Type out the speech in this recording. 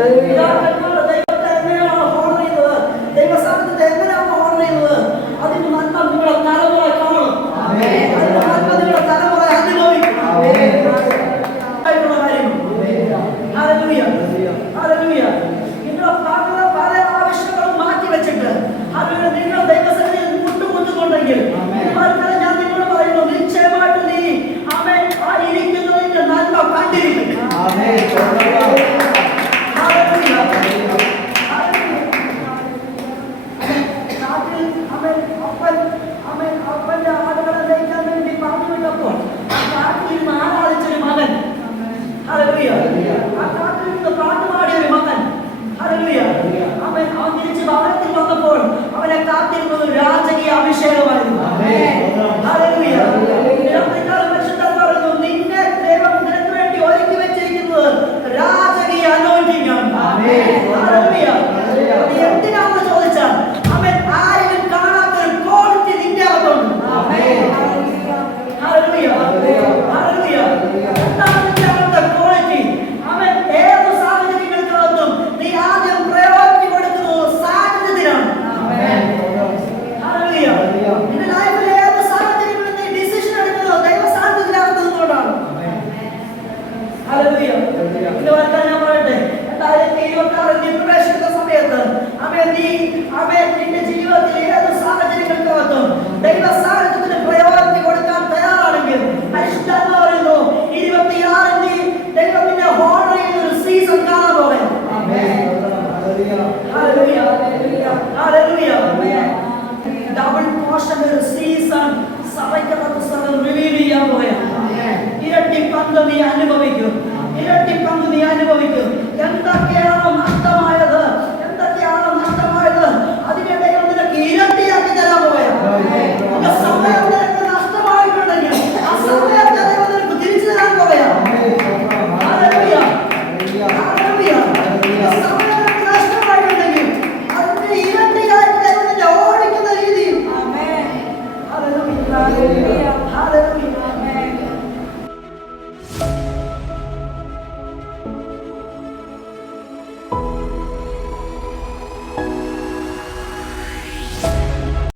ദൈവത്തെ എങ്ങനെയാണോ ഓണർ ചെയ്യുന്നത്, ദൈവസ്ഥാനത്തെ എങ്ങനെയാണോ ഓണർ ചെയ്യുന്നത്, അതിന് നന്മ നിങ്ങളുടെ തലമുറ കാണും. അതിന്റെ നന്മ നിങ്ങളുടെ തലമുറ അനുഭവിക്കും. Hallelujah, hallelujah. നിങ്ങളുടെ പല ആവശ്യങ്ങളും മാറ്റി വെച്ചിട്ട് നിങ്ങൾ ദൈവസന്നിധിയിൽ മുട്ടുമുട്ടുന്നുണ്ടെങ്കിൽ ഞാൻ നിങ്ങളോട് പറയുന്നു, നിശ്ചയമായിട്ട് നീ അവൻ ആ ഇരിക്കുന്നതിന്റെ നന്മ കണ്ടിരിക്കും. അപ്പന്റെ ആടുകളെ നയിക്കാൻ വേണ്ടി പറഞ്ഞു വിട്ടപ്പോൾ ആ കാട്ടിൽ നിന്ന് ആരാധിച്ചൊരു മകൻ, ഹല്ലേലൂയ, ആ കാട്ടിൽ നിന്ന് പാട്ടുപാടിയ ഒരു മകൻ, ഹല്ലേലൂയ, അവൻ തിരിച്ച് ഭവനത്തിൽ വന്നപ്പോൾ അവനെ കാത്തിരുന്നത് രാജകീയ അഭിഷേകമായിരുന്നു. ഹല്ലേലൂയ.